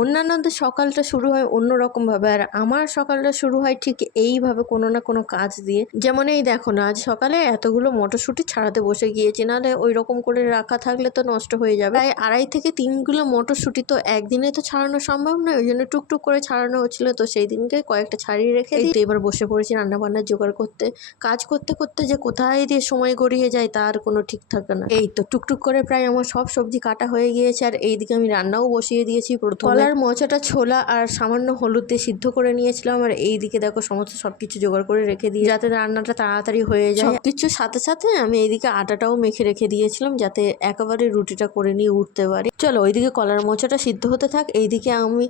অন্যান্যদের সকালটা শুরু হয় অন্যরকমভাবে, আর আমার সকালটা শুরু হয় ঠিক এইভাবে কোনো না কোনো কাজ দিয়ে। যেমন এই দেখো না, আজ সকালে এতগুলো মটরশুঁটি ছাড়াতে বসে গিয়েছি, নাহলে ওই রকম করে রাখা থাকলে তো নষ্ট হয়ে যাবে। প্রায় 2.5 থেকে 3 কিলো মটরশুঁটি তো একদিনে তো ছাড়ানো সম্ভব নয়, ওই জন্য টুকটুক করে ছাড়ানো হচ্ছিল। তো সেই দিনকে কয়েকটা ছাড়িয়ে রেখে দিই। তো এবার বসে পড়েছি রান্নাবান্নার জোগাড় করতে। কাজ করতে করতে যে কোথায় দিয়ে সময় গড়িয়ে যায় তার কোনো ঠিক থাকে না। এই তো টুকটুক করে প্রায় আমার সব সবজি কাটা হয়ে গিয়েছে, আর এইদিকে আমি রান্নাও বসিয়ে দিয়েছি। প্রথমে কলার মোচাটা ছোলা আর সামান্য হলুদ দিয়ে সিদ্ধ করে নিয়েছিলাম, আর এইদিকে দেখো সমস্ত সবকিছু জোগাড় করে রেখে দিই যাতে রান্নাটা তাড়াতাড়ি হয়ে যায়। সবকিছুর সাথে সাথে আমি এইদিকে আটাটাও মেখে রেখে দিয়েছিলাম যাতে একেবারে রুটিটা করে নিয়ে উঠতে পারি। চলো ওইদিকে কলার মোচাটা সিদ্ধ হতে থাক, এইদিকে আমি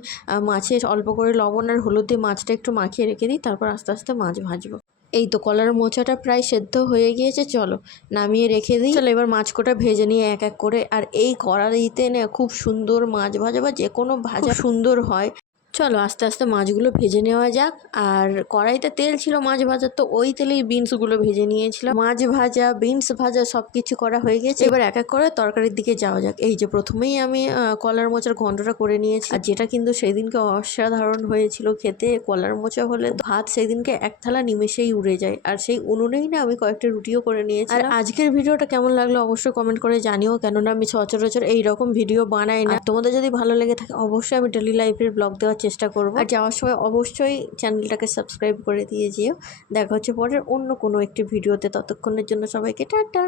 মাছে অল্প করে লবণ আর হলুদ দিয়ে মাছটা একটু মাখিয়ে রেখে দিই, তারপর আস্তে আস্তে মাছ ভাজবো। এই তো কলার মোচাটা প্রায় সেদ্ধ হয়ে গিয়েছে, চলো নামিয়ে রেখে দিই। চলো এবার মাছ কোটা ভেজে নিয়ে এক এক করে। আর এই কড়াইতে না খুব সুন্দর মাছ ভাজা বা যে কোনো ভাজা সুন্দর হয়। চলো আস্তে আস্তে মাছগুলো ভেজে নেওয়া যাক। আর কড়াইতে তেল ছিল মাছ ভাজার, তো ওই তেলেই বিনসগুলো ভেজে নিয়েছিলাম। মাছ ভাজা বিনস ভাজা সব কিছু করা হয়ে গেছে, এবার এক এক করে তরকারির দিকে যাওয়া যাক। এই যে প্রথমেই আমি কলার মোচার ঘন্টটা করে নিয়েছি, আর যেটা কিন্তু সেদিনকে অসাধারণ হয়েছিল খেতে। কলার মোচা হলে ভাত সেদিনকে এক থালা নিমেষেই উড়ে যায়, আর সেই উনুনেই না আমি কয়েকটা রুটিও করে নিয়েছি। আর আজকের ভিডিওটা কেমন লাগলো অবশ্যই কমেন্ট করে জানিও, কেননা আমি সচরাচর এইরকম ভিডিও বানাই না। তোমাদের যদি ভালো লেগে থাকে অবশ্যই আমি ডেলি লাইফের ব্লগ দেওয়ার চেষ্টা করবো। আর যাওয়ার সময় অবশ্যই চ্যানেলটাকে সাবস্ক্রাইব করে দিয়ে যেও। দেখা হচ্ছে পরের অন্য কোনো একটি ভিডিওতে, ততক্ষণের জন্য সবাইকে টাটা।